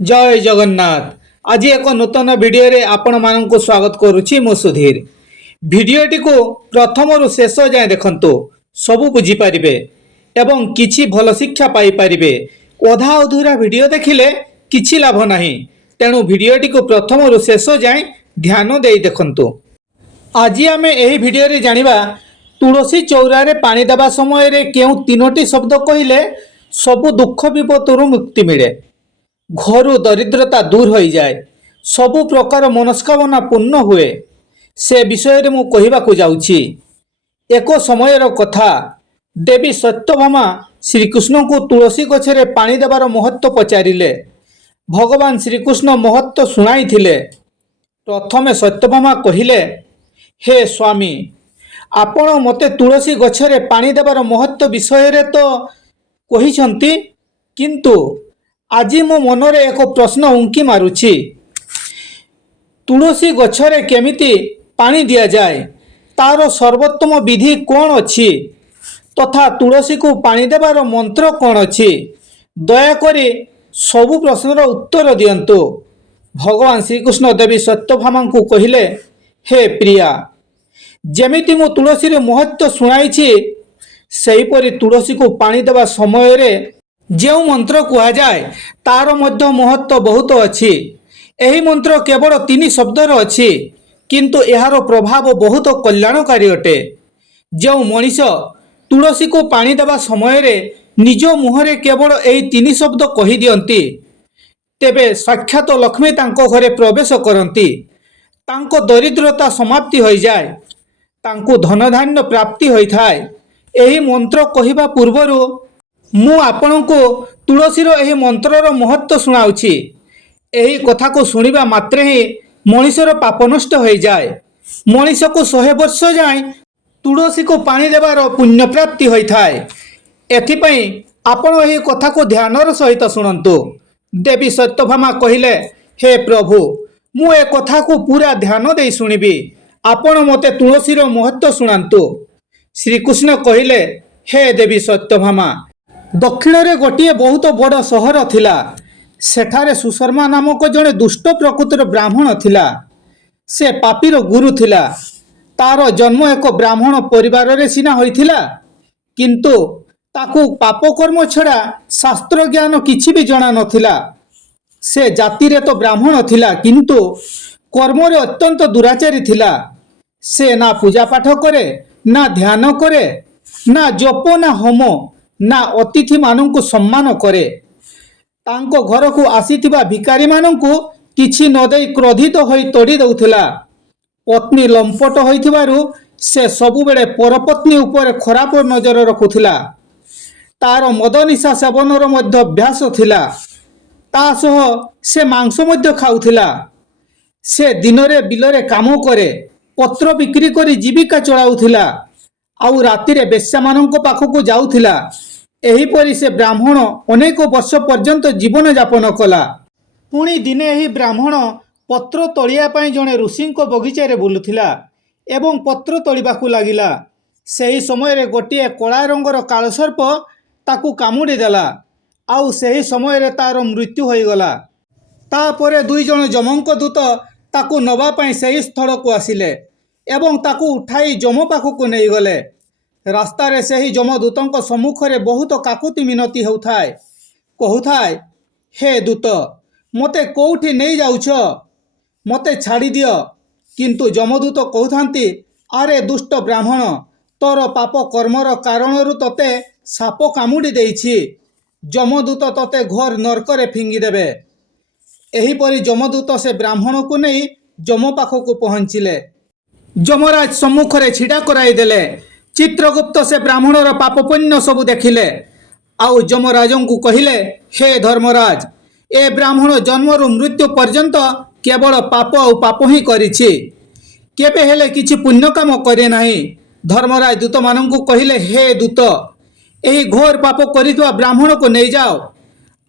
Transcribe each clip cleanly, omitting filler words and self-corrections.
जय जगन्नाथ। आज एक नूतन वीडियो रे आपण मानक स्वागत करुच्ची मो सुधीर। वीडियोटी को प्रथम रु शेष जाए देखंतु सबु बुझी पारिबे एवं किछि भल शिक्षा पाई पारिबे। अधा अधूरा वीडियो देखिले किछि लाभ नाही, तेणु वीडियोटी को प्रथम रु शेष जाए ध्यान देई देखंतु। आज आमे एही वीडियो रे जानिबा तुलसी चौरा रे पानी देबा समय रे केउ तीनोटी शब्द कहिले सबु दुख विपतरु मुक्ति मिले, घरु दरिद्रता दूर हो जाए, सबु प्रकार मनस्कामना पूर्ण हुए। से विषय रे मु कहिबाकु जाउछि। एक समयर कथा, देवी सत्यभामा श्रीकृष्ण को तुलसी गछरे पानी देवार महत्व पचारिले। भगवान श्रीकृष्ण महत्व शुणाई थिले। प्रथमे सत्यभामा कहिले, हे स्वामी, आपण मते तुलसी गछरे पानी देवार महत्व विषय रे तो कहिसंती, किंतु आज मो मनरे एक प्रश्न उंकी मारुछि। तुलसी गछरे केमिति पानी दिया जाए, तार सर्वोत्तम विधि कौन अछि, तथा तुलसी को पानी देवार मंत्र कौन अछि? दयाकरी सबु प्रश्नर उत्तर दियंतु। भगवान श्रीकृष्ण देवी सत्यभामा को कहिले, हे प्रिया, जेमिति मु तुलसी रे महत्व शुणाइछि, सेहीपरि तुलसी को पानी देवा समय रे जो मंत्र कह जाए तार मध्य महत्व बहुत अच्छी। यही मंत्र केवल 3 शब्दर अच्छी, किंतु यार प्रभाव बहुत कल्याणकारी अटे। जो मनीष तुलसी को पानी देवा समय रे निज मुहरे केवल यही 3 शब्द कही दियंती, तेबे साक्षात लक्ष्मी तांको घरे प्रवेश करती, तांको दरिद्रता समाप्ति हो जाए, तांको धन धान्य प्राप्ति होइथाय। यही मंत्र कहिबा पूर्वरु मु आपनको तुलसीर एही मंत्रर महत्व शुणाउछि। एही कथा को सुनिबा मात्रे ही मनीषर पाप नष्ट हो जाए। मनीष को 100 वर्ष जाए तुलसी को पानी देवार पुण्य प्राप्ति होइथाय। एथिपई आपण एही कथा को ध्यानर सहित शुणंतु। देवी सत्यभामा कहिले, हे प्रभु, मु ए कथा को पूरा ध्यान दे शुणिबी, आपण मते तुलसीर महत्व शुणांतु। श्रीकृष्ण कहिले, हे देवी सत्यभामा, दक्षिण रे गोटे बहुत बड़ सहर थिला। सेठारे सुशर्मा नामक जड़े दुष्ट प्रकृतिर ब्राह्मण थिला। से पापीर गुरु थिला। तार जन्म एक ब्राह्मण परिवार रे सिना होइथिला, किंतु ताकू पाप कर्म छड़ा शास्त्र ज्ञान किछि भी जणा नथिला। से जाति रे तो ब्राह्मण थिला, किंतु कर्म रे अत्यंत दुराचारी थिला। से ना पूजा पाठ करे, ना ध्यान करे, ना जप, ना होम, ना अतिथि मानंकु सम्मान करे। तांको घर को आसीथिबा भिकारी मानंकु किछि न देई क्रोधित होई तोड़ी दउथिला। पत्नी लंपट होइथिबारु से सबु बेले परपत्नी ऊपर खराब नजर रखुथिला। तार मद निशा सेवनर मध्य अभ्यास थिला। ता सह से मांस मध्य खाउथिला। से दिनरे बिलरे काम करे, पत्र बिक्री करी जीविका चलाउथिला, आउ रातिरे बेश्या मानंको पाखकु जाउथिला। एहीपरि से ब्राह्मण अनेक वर्ष पर्यंत जीवन यापन कला। पुणी दिने एही ब्राह्मण पत्र तोलिया पाई जणे ऋषिंको बगीचारे बुलुथिला एवं पत्र तोलिबाकु लागिला। सेही समय रे गोटिए कला रंगर कालसर्प ताकु कामुडी देला, आउ सेही समय रे तार मृत्यु होइगला। तापरे 2 जण जमंक दूत ताकु नबा पाई सेही स्थल को आसिले एवं ताकु उठाई जम पाखकु नहीं गले। रास्ता रे सेही जमदूतंक सम्मुख रे बहुत काकुति मिनती होउथाय। कहूथाय, हे दूत, मते कोउठी नहीं जाउछ, मते छाड़ी दियो। किंतु जमदूत कहूथांती, अरे दुष्ट ब्राह्मण, तोर पाप कर्मर कारणरु तते साप कामुडी देइछि। जमदूत तते घोर नरकरे फिंगी देबे। एहीपरि जमदूत से ब्राह्मण को नहीं जम पाखकु पहुंचिले। जमराज सम्मुख रे छिड़ा कराई देले। चित्रगुप्त से ब्राह्मणर पाप पुण्य सबु देखिले, आउ जमराजन को कहिले, हे धर्मराज, ए ब्राह्मण जन्मरु मृत्यु पर्यंत केवल पाप और पाप ही करिछि, केबे हेले किछि पुण्य काम करे नाही। धर्मराज दूत मानंकु कहिले, हे दूत, एही घोर पाप करितवा ब्राह्मण को नहीं जाओ,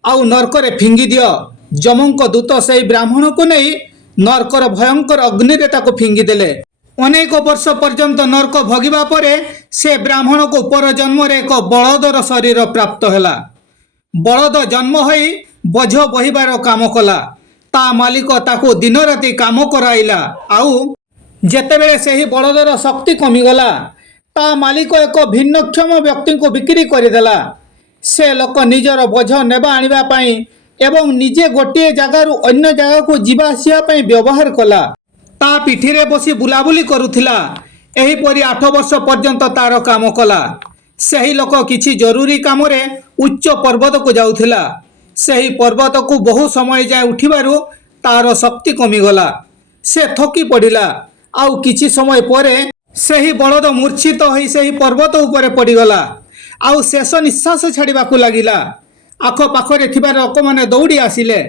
आउ नरकरे फिंगी दियो। जमंक दूत सेही ब्राह्मण को नहीं नरकर भयंकर अग्नि रे ताको फिंगी देले। अनेक वर्ष पर्यंत नरक भोगिबा परे से ब्राह्मण को पर जन्म रे एक बलदर शरीर प्राप्त हैला। बलद जन्म होई ବୋଝ ବହିବାର କାମ କଲା। ତା ମାଲିକ ତାକୁ ଦିନ ରାତି କାମ କରାଇଲା। ଆଉ ଯେତେବେଳେ ସେହି ବଳଦର ଶକ୍ତି କମିଗଲା, ତା ମାଲିକ ଏକ ଭିନ୍ନକ୍ଷମ ବ୍ୟକ୍ତିଙ୍କୁ ବିକ୍ରି କରିଦେଲା। ସେ ଲୋକ ନିଜର ବୋଝ ନେବା ଆଣିବା ପାଇଁ ଏବଂ ନିଜେ ଗୋଟିଏ ଜାଗାରୁ ଅନ୍ୟ ଜାଗାକୁ ଯିବା ଆସିବା ପାଇଁ ବ୍ୟବହାର କଲା। ତା ପିଠିରେ ବସି ବୁଲାବୁଲି କରୁଥିଲା। ଏହିପରି 8 ବର୍ଷ ପର୍ଯ୍ୟନ୍ତ ତାର କାମ କଲା। ସେହି ଲୋକ କିଛି ଜରୁରୀ କାମରେ ଉଚ୍ଚ ପର୍ବତକୁ ଯାଉଥିଲା। ସେହି ପର୍ବତକୁ ବହୁ ସମୟ ଯାଏ ଉଠିବାରୁ ତାର ଶକ୍ତି କମିଗଲା। ସେ ଥକି ପଡ଼ିଲା। ଆଉ କିଛି ସମୟ ପରେ ସେହି ବଳଦ ମୂର୍ଚ୍ଛିତ ହୋଇ ସେହି ପର୍ବତ ଉପରେ ପଡ଼ିଗଲା। ଆଉ ଶେଷ ନିଶ୍ୱାସ ଛାଡ଼ିବାକୁ ଲାଗିଲା। ଆଖପାଖରେ ଥିବା ଲୋକମାନେ ଦୌଡ଼ି ଆସିଲେ।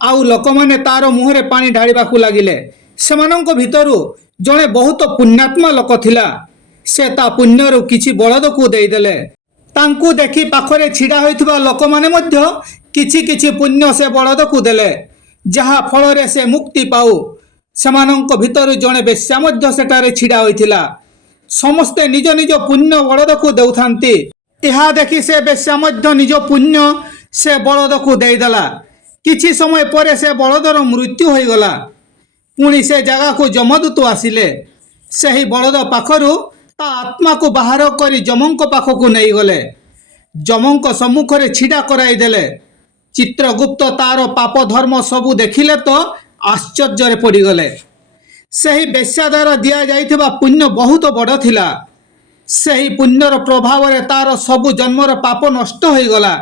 ଆଉ ଲୋକମାନେ ତାର ମୁହଁରେ ପାଣି ଢାଳିବାକୁ ଲାଗିଲେ। ସେମାନଙ୍କ ଭିତରୁ ଜଣେ ବହୁତ ପୁଣ୍ୟାତ୍ମା ଲୋକ ଥିଲା। ସେ ତା ପୁଣ୍ୟରୁ କିଛି ବଳଦକୁ ଦେଇଦେଲେ। ତାଙ୍କୁ ଦେଖି ପାଖରେ ଛିଡ଼ା ହୋଇଥିବା ଲୋକମାନେ ମଧ୍ୟ କିଛି କିଛି ପୁଣ୍ୟ ସେ ବଳଦକୁ ଦେଲେ, ଯାହା ଫଳରେ ସେ ମୁକ୍ତି ପାଉ। ସେମାନଙ୍କ ଭିତରୁ ଜଣେ ବେଶ୍ୟା ମଧ୍ୟ ସେଠାରେ ଛିଡ଼ା ହୋଇଥିଲା। ସମସ୍ତେ ନିଜ ନିଜ ପୁଣ୍ୟ ବଳଦକୁ ଦେଉଥାନ୍ତି। ଏହା ଦେଖି ସେ ବେଶ୍ୟା ମଧ୍ୟ ନିଜ ପୁଣ୍ୟ ସେ ବଳଦକୁ ଦେଇଦେଲା। କିଛି ସମୟ ପରେ ସେ ବଳଦର ମୃତ୍ୟୁ ହୋଇଗଲା। ପୁଣି ସେ ଜାଗାକୁ ଯମଦୂତ ଆସିଲେ। ସେହି ବଳଦ ପାଖରୁ ତା ଆତ୍ମାକୁ ବାହାର କରି ଯମଙ୍କ ପାଖକୁ ନେଇଗଲେ। ଯମଙ୍କ ସମ୍ମୁଖରେ ଛିଡ଼ା କରାଇଦେଲେ। ଚିତ୍ରଗୁପ୍ତ ତାର ପାପ ଧର୍ମ ସବୁ ଦେଖିଲେ ତ ଆଶ୍ଚର୍ଯ୍ୟରେ ପଡ଼ିଗଲେ। ସେହି ବେଶ୍ୟା ଦ୍ୱାରା ଦିଆଯାଇଥିବା ପୁଣ୍ୟ ବହୁତ ବଡ଼ ଥିଲା। ସେହି ପୁଣ୍ୟର ପ୍ରଭାବରେ ତାର ସବୁ ଜନ୍ମର ପାପ ନଷ୍ଟ ହୋଇଗଲା।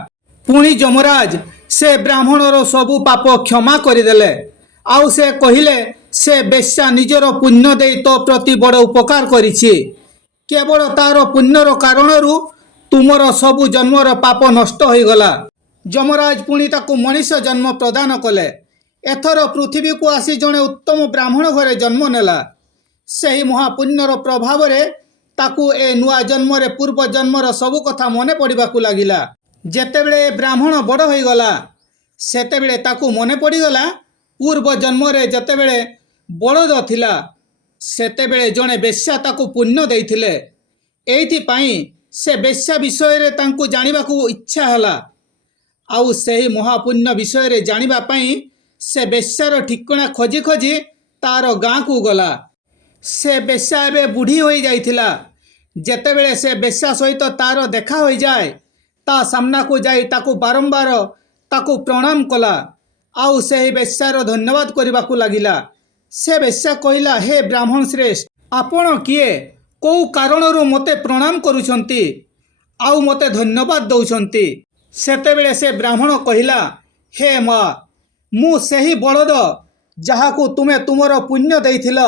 ପୁଣି ଯମରାଜ ସେ ବ୍ରାହ୍ମଣର ସବୁ ପାପ କ୍ଷମା କରିଦେଲେ। ଆଉ ସେ କହିଲେ, ସେ ବେଶ୍ୟା ନିଜର ପୁଣ୍ୟ ଦେଇ ତୋ ପ୍ରତି ବଡ଼ ଉପକାର କରିଛି। କେବଳ ତାର ପୁଣ୍ୟର କାରଣରୁ ତୁମର ସବୁ ଜନ୍ମର ପାପ ନଷ୍ଟ ହୋଇଗଲା। ଯମରାଜ ପୁଣି ତାକୁ ମଣିଷ ଜନ୍ମ ପ୍ରଦାନ କଲେ। ଏଥର ପୃଥିବୀକୁ ଆସି ଜଣେ ଉତ୍ତମ ବ୍ରାହ୍ମଣ ଘରେ ଜନ୍ମ ନେଲା। ସେହି ମହାପୁଣ୍ୟର ପ୍ରଭାବରେ ତାକୁ ଏ ନୂଆ ଜନ୍ମରେ ପୂର୍ବ ଜନ୍ମର ସବୁ କଥା ମନେ ପଡ଼ିବାକୁ ଲାଗିଲା। ଯେତେବେଳେ ବ୍ରାହ୍ମଣ ବଡ଼ ହୋଇଗଲା, ସେତେବେଳେ ତାକୁ ମନେ ପଡ଼ିଗଲା ପୂର୍ବ ଜନ୍ମରେ ଯେତେବେଳେ ବଳଦ ଥିଲା, ସେତେବେଳେ ଜଣେ ବେଶ୍ୟା ତାକୁ ପୁଣ୍ୟ ଦେଇଥିଲେ। ଏଇଥିପାଇଁ ସେ ବେଶ୍ୟା ବିଷୟରେ ତାଙ୍କୁ ଜାଣିବାକୁ ଇଚ୍ଛା ହେଲା। ଆଉ ସେହି ମହାପୁଣ୍ୟ ବିଷୟରେ ଜାଣିବା ପାଇଁ ସେ ବେଶ୍ୟାର ଠିକଣା ଖୋଜି ଖୋଜି ତାର ଗାଁକୁ ଗଲା। ସେ ବେଶ୍ୟା ଏବେ ବୁଢ଼ୀ ହୋଇଯାଇଥିଲା। ଯେତେବେଳେ ସେ ବେଶ୍ୟା ସହିତ ତାର ଦେଖା ହୋଇଯାଏ, ତା ସାମ୍ନାକୁ ଯାଇ ତାକୁ ବାରମ୍ବାର ତାକୁ ପ୍ରଣାମ କଲା। ଆଉ ସେହି ବେଶ୍ୟାର ଧନ୍ୟବାଦ କରିବାକୁ ଲାଗିଲା। ସେ ବେଶ୍ୟା କହିଲା, ହେ ବ୍ରାହ୍ମଣ ଶ୍ରେଷ୍ଠ, ଆପଣ କିଏ? କେଉଁ କାରଣରୁ ମୋତେ ପ୍ରଣାମ କରୁଛନ୍ତି ଆଉ ମୋତେ ଧନ୍ୟବାଦ ଦେଉଛନ୍ତି? ସେତେବେଳେ ସେ ବ୍ରାହ୍ମଣ କହିଲା, ହେ ମା, ମୁଁ ସେହି ବଳଦ ଯାହାକୁ ତୁମେ ତୁମର ପୁଣ୍ୟ ଦେଇଥିଲ।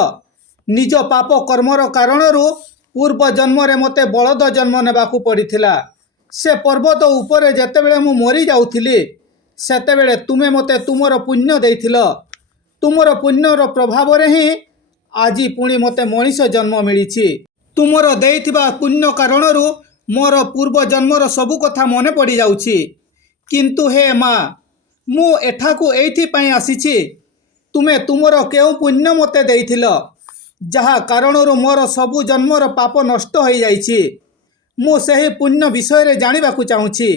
ନିଜ ପାପ କର୍ମର କାରଣରୁ ପୂର୍ବ ଜନ୍ମରେ ମୋତେ ବଳଦ ଜନ୍ମ ନେବାକୁ ପଡ଼ିଥିଲା। ସେ ପର୍ବତ ଉପରେ ଯେତେବେଳେ ମୁଁ ମରିଯାଉଥିଲି, ସେତେବେଳେ ତୁମେ ମୋତେ ତୁମର ପୁଣ୍ୟ ଦେଇଥିଲ। ତୁମର ପୁଣ୍ୟର ପ୍ରଭାବରେ ହିଁ ଆଜି ପୁଣି ମୋତେ ମଣିଷ ଜନ୍ମ ମିଳିଛି। ତୁମର ଦେଇଥିବା ପୁଣ୍ୟ କାରଣରୁ ମୋର ପୂର୍ବ ଜନ୍ମର ସବୁ କଥା ମନେ ପଡ଼ିଯାଉଛି। କିନ୍ତୁ ହେ ମା, ମୁଁ ଏଠାକୁ ଏଇଥିପାଇଁ ଆସିଛି, ତୁମେ ତୁମର କେଉଁ ପୁଣ୍ୟ ମୋତେ ଦେଇଥିଲ, ଯାହା କାରଣରୁ ମୋର ସବୁ ଜନ୍ମର ପାପ ନଷ୍ଟ ହୋଇଯାଇଛି। ମୁଁ ସେହି ପୁଣ୍ୟ ବିଷୟରେ ଜାଣିବାକୁ ଚାହୁଁଛି।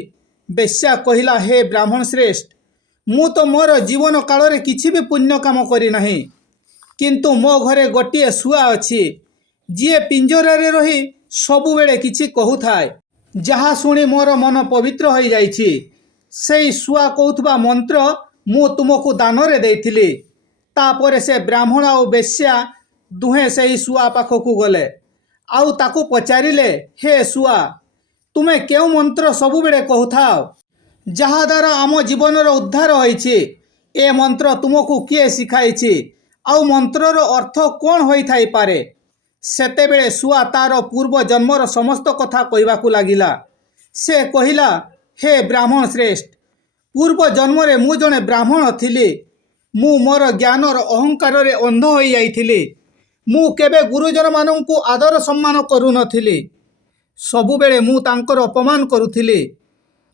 ବେଶ୍ୟା କହିଲା, ହେ ବ୍ରାହ୍ମଣ ଶ୍ରେଷ୍ଠ, ମୁଁ ତ ମୋର ଜୀବନ କାଳରେ କିଛି ବି ପୁଣ୍ୟ କାମ କରିନାହିଁ। କିନ୍ତୁ ମୋ ଘରେ ଗୋଟିଏ ଶୁଆ ଅଛି, ଯିଏ ପିଞ୍ଜରାରେ ରହି ସବୁବେଳେ କିଛି କହୁଥାଏ, ଯାହା ଶୁଣି ମୋର ମନ ପବିତ୍ର ହୋଇଯାଇଛି। ସେହି ଶୁଆ କହୁଥିବା ମନ୍ତ୍ର ମୁଁ ତୁମକୁ ଦାନରେ ଦେଇଥିଲି। ତାପରେ ସେ ବ୍ରାହ୍ମଣ ଆଉ ବେଶ୍ୟା ଦୁହେଁ ସେହି ଶୁଆ ପାଖକୁ ଗଲେ। ଆଉ ତାକୁ ପଚାରିଲେ, ହେ ଶୁଆ, ତୁମେ କେଉଁ ମନ୍ତ୍ର ସବୁବେଳେ କହୁଥାଅ, ଯାହାଦ୍ୱାରା ଆମ ଜୀବନର ଉଦ୍ଧାର ହୋଇଛି? ଏ ମନ୍ତ୍ର ତୁମକୁ କିଏ ଶିଖାଇଛି? ଆଉ ମନ୍ତ୍ରର ଅର୍ଥ କ'ଣ ହୋଇଥାଇପାରେ? ସେତେବେଳେ ଶୁଆ ତାର ପୂର୍ବ ଜନ୍ମର ସମସ୍ତ କଥା କହିବାକୁ ଲାଗିଲା। ସେ କହିଲା, ହେ ବ୍ରାହ୍ମଣ ଶ୍ରେଷ୍ଠ, ପୂର୍ବ ଜନ୍ମରେ ମୁଁ ଜଣେ ବ୍ରାହ୍ମଣ ଥିଲି। ମୁଁ ମୋର ଜ୍ଞାନର ଅହଙ୍କାରରେ ଅନ୍ଧ ହୋଇଯାଇଥିଲି। ମୁଁ କେବେ ଗୁରୁଜନମାନଙ୍କୁ ଆଦର ସମ୍ମାନ କରୁନଥିଲି। ସବୁବେଳେ ମୁଁ ତାଙ୍କର ଅପମାନ କରୁଥିଲି।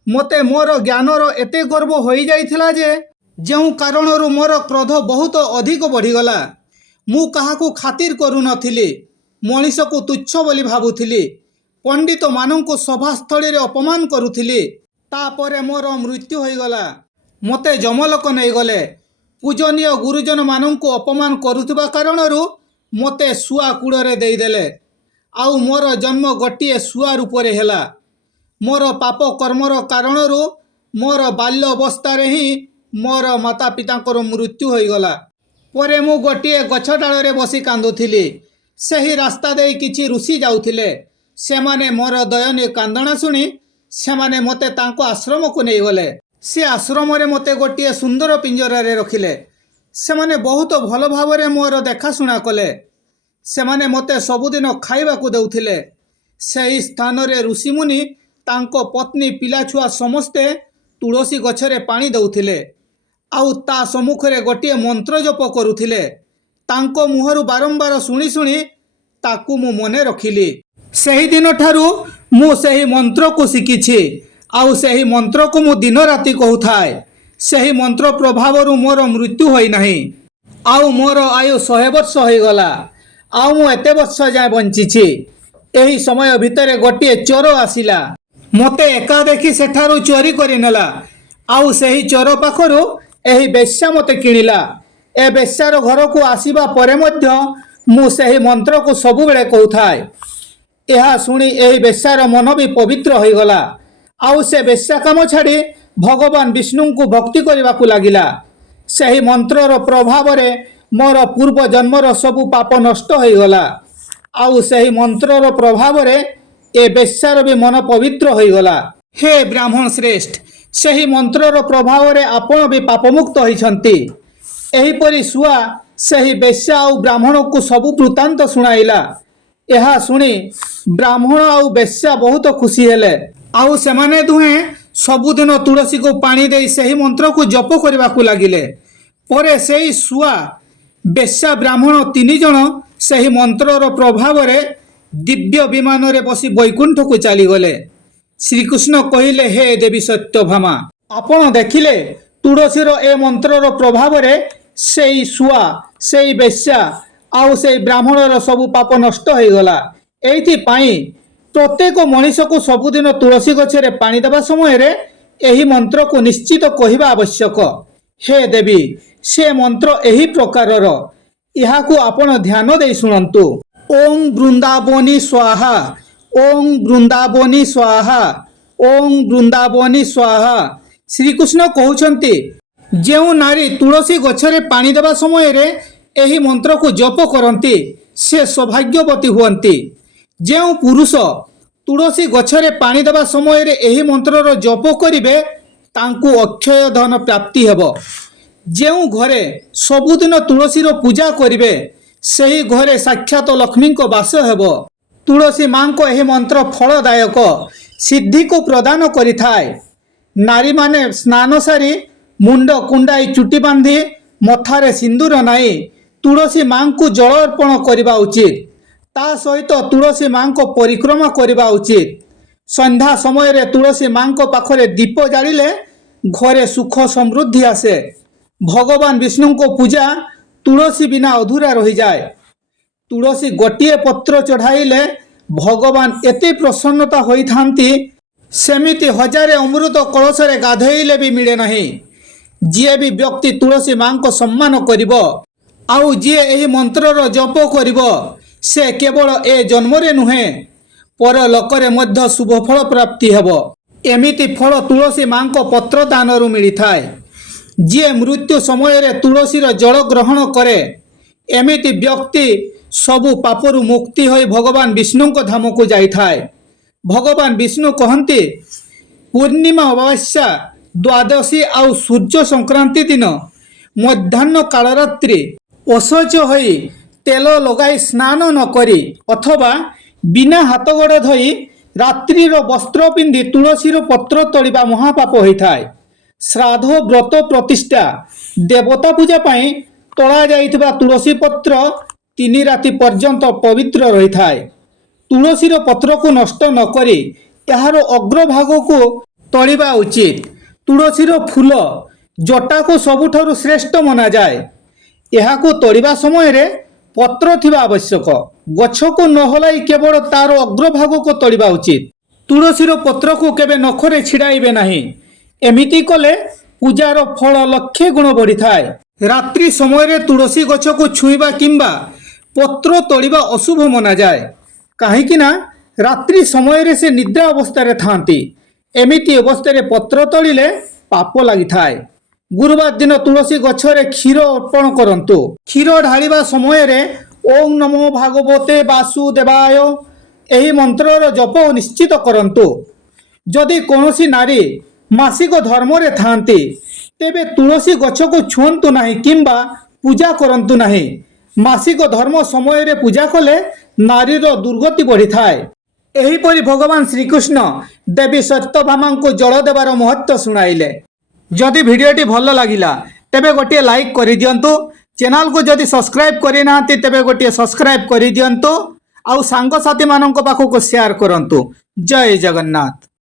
ମୋତେ ମୋର ଜ୍ଞାନର ଏତେ ଗର୍ବ ହୋଇଯାଇଥିଲା ଯେ, ଯେଉଁ କାରଣରୁ ମୋର କ୍ରୋଧ ବହୁତ ଅଧିକ ବଢ଼ିଗଲା। ମୁଁ କାହାକୁ ଖାତିର କରୁନଥିଲି। ମଣିଷକୁ ତୁଚ୍ଛ ବୋଲି ଭାବୁଥିଲି। ପଣ୍ଡିତମାନଙ୍କୁ ସଭାସ୍ଥଳୀରେ ଅପମାନ କରୁଥିଲି। ତାପରେ ମୋର ମୃତ୍ୟୁ ହୋଇଗଲା। ମୋତେ ଯମଲୋକ ନେଇଗଲେ। ପୂଜନୀୟ ଗୁରୁଜନମାନଙ୍କୁ ଅପମାନ କରୁଥିବା କାରଣରୁ ମୋତେ ଶୁଆ କୂଳରେ ଦେଇଦେଲେ। ଆଉ ମୋର ଜନ୍ମ ଗୋଟିଏ ଶୁଆ ରୂପରେ ହେଲା। ମୋର ପାପ କର୍ମର କାରଣରୁ ମୋର ବାଲ୍ୟ ଅବସ୍ଥାରେ ହିଁ ମୋର ମାତା ପିତାଙ୍କର ମୃତ୍ୟୁ ହୋଇଗଲା। ପରେ ମୁଁ ଗୋଟିଏ ଗଛ ଡାଳରେ ବସି କାନ୍ଦୁଥିଲି। ସେହି ରାସ୍ତା ଦେଇ କିଛି ଋଷି ଯାଉଥିଲେ। ସେମାନେ ମୋର ଦୟନୀୟ କାନ୍ଦଣା ଶୁଣି ସେମାନେ ମୋତେ ତାଙ୍କ ଆଶ୍ରମକୁ ନେଇଗଲେ। ସେ ଆଶ୍ରମରେ ମୋତେ ଗୋଟିଏ ସୁନ୍ଦର ପିଞ୍ଜରାରେ ରଖିଲେ। ସେମାନେ ବହୁତ ଭଲ ଭାବରେ ମୋର ଦେଖାଶୁଣା କଲେ। ସେମାନେ ମୋତେ ସବୁଦିନ ଖାଇବାକୁ ଦେଉଥିଲେ। ସେହି ସ୍ଥାନରେ ଋଷିମୁନି ତାଙ୍କ ପତ୍ନୀ ପିଲାଛୁଆ ସମସ୍ତେ ତୁଳସୀ ଗଛରେ ପାଣି ଦେଉଥିଲେ ଆଉ ତା ସମ୍ମୁଖରେ ଗୋଟିଏ ମନ୍ତ୍ର ଜପ କରୁଥିଲେ। ତାଙ୍କ ମୁହଁରୁ ବାରମ୍ବାର ଶୁଣି ଶୁଣି ତାକୁ ମୁଁ ମନେ ରଖିଲି। ସେହିଦିନଠାରୁ ମୁଁ ସେହି ମନ୍ତ୍ରକୁ ଶିଖିଛି ଆଉ ସେହି ମନ୍ତ୍ରକୁ ମୁଁ ଦିନ ରାତି କହୁଥାଏ। ସେହି ମନ୍ତ୍ର ପ୍ରଭାବରୁ ମୋର ମୃତ୍ୟୁ ହୋଇନାହିଁ ଆଉ ମୋର ଆୟୁ 100 ବର୍ଷ ହୋଇଗଲା। ଆଉ ମୁଁ ଏତେ ବର୍ଷ ଯାଏଁ ବଞ୍ଚିଛି। ଏହି ସମୟ ଭିତରେ ଗୋଟିଏ ଚୋର ଆସିଲା। ମୋତେ ଏକା ଦେଖି ସେଠାରୁ ଚୋରି କରିନେଲା ଆଉ ସେହି ଚୋର ପାଖରୁ ଏହି ବେଶ୍ୟା ମୋତେ କିଣିଲା। ଏ ବେଶ୍ୟାର ଘରକୁ ଆସିବା ପରେ ମଧ୍ୟ ମୁଁ ସେହି ମନ୍ତ୍ରକୁ ସବୁବେଳେ କହୁଥାଏ। ଏହା ଶୁଣି ଏହି ବେଶ୍ୟାର ମନ ବି ପବିତ୍ର ହୋଇଗଲା ଆଉ ସେ ବେଶ୍ୟା କାମ ଛାଡ଼ି ଭଗବାନ ବିଷ୍ଣୁଙ୍କୁ ଭକ୍ତି କରିବାକୁ ଲାଗିଲା। ସେହି ମନ୍ତ୍ରର ପ୍ରଭାବରେ ମୋର ପୂର୍ବ ଜନ୍ମର ସବୁ ପାପ ନଷ୍ଟ ହୋଇଗଲା ଆଉ ସେହି ମନ୍ତ୍ରର ପ୍ରଭାବରେ ଏ ବେଶ୍ୟାର ବି ମନ ପବିତ୍ର ହୋଇଗଲା। ହେ ବ୍ରାହ୍ମଣ ଶ୍ରେଷ୍ଠ, ସେହି ମନ୍ତ୍ରର ପ୍ରଭାବରେ ଆପଣ ବି ପାପମୁକ୍ତ ହୋଇଛନ୍ତି। ଏହିପରି ଶୁଆ ସେହି ବେଶ୍ୟା ଆଉ ବ୍ରାହ୍ମଣକୁ ସବୁ ବୃତ୍ତାନ୍ତ ଶୁଣାଇଲା। ଏହା ଶୁଣି ବ୍ରାହ୍ମଣ ଆଉ ବେଶ୍ୟା ବହୁତ ଖୁସି ହେଲେ ଆଉ ସେମାନେ ଦୁହେଁ ସବୁଦିନ ତୁଳସୀକୁ ପାଣି ଦେଇ ସେହି ମନ୍ତ୍ରକୁ ଜପ କରିବାକୁ ଲାଗିଲେ। ପରେ ସେହି ଶୁଆ, ବେଶ୍ୟା, ବ୍ରାହ୍ମଣ 3 ଜଣ ସେହି ମନ୍ତ୍ରର ପ୍ରଭାବରେ ଦିବ୍ୟ ବିମାନରେ ବସି ବୈକୁଣ୍ଠକୁ ଚାଲିଗଲେ। ଶ୍ରୀକୃଷ୍ଣ କହିଲେ, ହେ ଦେବୀ ସତ୍ୟଭାମା, ଆପଣ ଦେଖିଲେ ତୁଳସୀର ଏ ମନ୍ତ୍ରର ପ୍ରଭାବରେ ସେଇ ଶୁଆ, ସେଇ ବେଶ୍ୟା ଆଉ ସେଇ ବ୍ରାହ୍ମଣର ସବୁ ପାପ ନଷ୍ଟ ହୋଇଗଲା। ଏଇଥିପାଇଁ ପ୍ରତ୍ୟେକ ମଣିଷକୁ ସବୁଦିନ ତୁଳସୀ ଗଛରେ ପାଣି ଦେବା ସମୟରେ ଏହି ମନ୍ତ୍ରକୁ ନିଶ୍ଚିତ କହିବା ଆବଶ୍ୟକ। ହେ ଦେବୀ, ସେ ମନ୍ତ୍ର ଏହି ପ୍ରକାରର। ଏହାକୁ ଆପଣ ଧ୍ୟାନ ଦେଇ ଶୁଣନ୍ତୁ। ଓଂ ବୃନ୍ଦାବନୀ ସ୍ୱାହା, ଓଂ ବୃନ୍ଦାବନୀ ସ୍ୱାହା, ଓଂ ବୃନ୍ଦାବନୀ ସ୍ୱାହା। ଶ୍ରୀକୃଷ୍ଣ କହୁଛନ୍ତି, ଯେଉଁ ନାରୀ ତୁଳସୀ ଗଛରେ ପାଣି ଦେବା ସମୟରେ ଏହି ମନ୍ତ୍ରକୁ ଜପ କରନ୍ତି ସେ ସୌଭାଗ୍ୟବତୀ ହୁଅନ୍ତି। ଯେଉଁ ପୁରୁଷ ତୁଳସୀ ଗଛରେ ପାଣି ଦେବା ସମୟରେ ଏହି ମନ୍ତ୍ରର ଜପ କରିବେ ତାଙ୍କୁ ଅକ୍ଷୟ ଧନ ପ୍ରାପ୍ତି ହେବ। ଯେଉଁ ଘରେ ସବୁଦିନ ତୁଳସୀର ପୂଜା କରିବେ ସେହି ଘରେ ସାକ୍ଷାତ ଲକ୍ଷ୍ମୀଙ୍କ ବାସ ହେବ। ତୁଳସୀ ମାଙ୍କ ଏହି ମନ୍ତ୍ର ଫଳଦାୟକ, ସିଦ୍ଧିକୁ ପ୍ରଦାନ କରିଥାଏ। ନାରୀମାନେ ସ୍ନାନ ସାରି ମୁଣ୍ଡ କୁଣ୍ଡାଇ ଚୁଟି ବାନ୍ଧି ମଥାରେ ସିନ୍ଦୁର ନାଇ ତୁଳସୀ ମାଙ୍କୁ ଜଳ ଅର୍ପଣ କରିବା ଉଚିତ। ତା ସହିତ ତୁଳସୀ ମାଙ୍କ ପରିକ୍ରମା କରିବା ଉଚିତ। ସନ୍ଧ୍ୟା ସମୟରେ ତୁଳସୀ ମାଙ୍କ ପାଖରେ ଦୀପ ଜାଳିଲେ ଘରେ ସୁଖ ସମୃଦ୍ଧି ଆସେ। ଭଗବାନ ବିଷ୍ଣୁଙ୍କ ପୂଜା ତୁଳସୀ ବିନା ଅଧୁରା ରହିଯାଏ। ତୁଳସୀ ଗୋଟିଏ ପତ୍ର ଚଢ଼ାଇଲେ ଭଗବାନ ଏତେ ପ୍ରସନ୍ନତା ହୋଇଥାନ୍ତି, ସେମିତି 1000 ଅମୃତ କଳସରେ ଗାଧୋଇଲେ ବି ମିଳେ ନାହିଁ। ଯିଏ ବି ବ୍ୟକ୍ତି ତୁଳସୀ ମାଙ୍କ ସମ୍ମାନ କରିବ ଆଉ ଯିଏ ଏହି ମନ୍ତ୍ରର ଜପ କରିବ ସେ କେବଳ ଏ ଜନ୍ମରେ ନୁହେଁ ପରଲୋକରେ ମଧ୍ୟ ଶୁଭ ଫଳ ପ୍ରାପ୍ତି ହେବ। ଏମିତି ଫଳ ତୁଳସୀ ମାଙ୍କ ପତ୍ର ଦାନରୁ ମିଳିଥାଏ। ଯିଏ ମୃତ୍ୟୁ ସମୟରେ ତୁଳସୀର ଜଳ ଗ୍ରହଣ କରେ ଏମିତି ବ୍ୟକ୍ତି ସବୁ ପାପରୁ ମୁକ୍ତି ହୋଇ ଭଗବାନ ବିଷ୍ଣୁଙ୍କ ଧାମକୁ ଯାଇଥାଏ। ଭଗବାନ ବିଷ୍ଣୁ କହନ୍ତି, ପୂର୍ଣ୍ଣିମା, ଅମାବାସ୍ୟା, ଦ୍ୱାଦଶୀ ଆଉ ସୂର୍ଯ୍ୟ ସଂକ୍ରାନ୍ତି ଦିନ ମଧ୍ୟାହ୍ନ କାଳରାତ୍ରି ଅଶୌଚ ହୋଇ ତେଲ ଲଗାଇ ସ୍ନାନ ନ କରି ଅଥବା ବିନା ହାତଗୋଡ଼ ଧୋଇ ରାତ୍ରିର ବସ୍ତ୍ର ପିନ୍ଧି ତୁଳସୀର ପତ୍ର ତୋଳିବା ମହାପାପ ହୋଇଥାଏ। ଶ୍ରାଦ୍ଧ, ବ୍ରତ, ପ୍ରତିଷ୍ଠା, ଦେବତା ପୂଜା ପାଇଁ ତୋଳା ଯାଇଥିବା ତୁଳସୀ ପତ୍ର 3 ରାତି ପର୍ଯ୍ୟନ୍ତ ପବିତ୍ର ରହିଥାଏ। ତୁଳସୀର ପତ୍ରକୁ ନଷ୍ଟ ନ କରି ଏହାର ଅଗ୍ରଭାଗକୁ ତୋଳିବା ଉଚିତ। ତୁଳସୀର ଫୁଲ, ଜଟାକୁ ସବୁଠାରୁ ଶ୍ରେଷ୍ଠ ମନାଯାଏ। ଏହାକୁ ତୋଳିବା ସମୟରେ ପତ୍ର ଥିବା ଆବଶ୍ୟକ। ଗଛକୁ ନ ହଲାଇ କେବଳ ତାର ଅଗ୍ରଭାଗକୁ ତୋଳିବା ଉଚିତ। ତୁଳସୀର ପତ୍ରକୁ କେବେ ନଖରେ ଛିଡ଼ାଇବେ ନାହିଁ। ଏମିତି କଲେ ପୂଜାର ଫଳ ଲକ୍ଷେ ଗୁଣ ବଢ଼ିଥାଏ। ରାତ୍ରି ସମୟରେ ତୁଳସୀ ଗଛକୁ ଛୁଇଁବା କିମ୍ବା ପତ୍ର ତୋଳିବା ଅଶୁଭ ମନାଯାଏ, କାହିଁକି ନା ରାତ୍ରି ସମୟରେ ସେ ନିଦ୍ରା ଅବସ୍ଥାରେ ଥାନ୍ତି। ଏମିତି ଅବସ୍ଥାରେ ପତ୍ର ତୋଳିଲେ ପାପ ଲାଗିଥାଏ। ଗୁରୁବାର ଦିନ ତୁଳସୀ ଗଛରେ କ୍ଷୀର ଅର୍ପଣ କରନ୍ତୁ। କ୍ଷୀର ଢାଳିବା ସମୟରେ ଓಂ ନମୋ ଭାଗବତେ ବାସୁଦେବାୟ ଏହି ମନ୍ତ୍ରର ଜପ ନିଶ୍ଚିତ କରନ୍ତୁ। ଯଦି କୌଣସି ନାରୀ ମାସିକ ଧର୍ମରେ ଥାନ୍ତି ତେବେ ତୁଳସୀ ଗଛକୁ ଛୁଅନ୍ତୁ ନାହିଁ କିମ୍ବା ପୂଜା କରନ୍ତୁ ନାହିଁ। ମାସିକ ଧର୍ମ ସମୟରେ ପୂଜା କଲେ ନାରୀର ଦୁର୍ଗତି ବଢ଼ିଥାଏ। ଏହିପରି ଭଗବାନ ଶ୍ରୀକୃଷ୍ଣ ଦେବୀ ସତ୍ୟଭାମାଙ୍କୁ ଜଳ ଦେବାର ମହତ୍ତ୍ୱ ଶୁଣାଇଲେ। ଯଦି ଭିଡ଼ିଓଟି ଭଲ ଲାଗିଲା ତେବେ ଗୋଟିଏ ଲାଇକ୍ କରିଦିଅନ୍ତୁ। ଚ୍ୟାନେଲକୁ ଯଦି ସବସ୍କ୍ରାଇବ୍ କରିନାହାନ୍ତି ତେବେ ଗୋଟିଏ ସବସ୍କ୍ରାଇବ୍ କରିଦିଅନ୍ତୁ। ଆଉ ସାଙ୍ଗସାଥିମାନଙ୍କ ପାଖକୁ ସେୟାର କରନ୍ତୁ। ଜୟ ଜଗନ୍ନାଥ।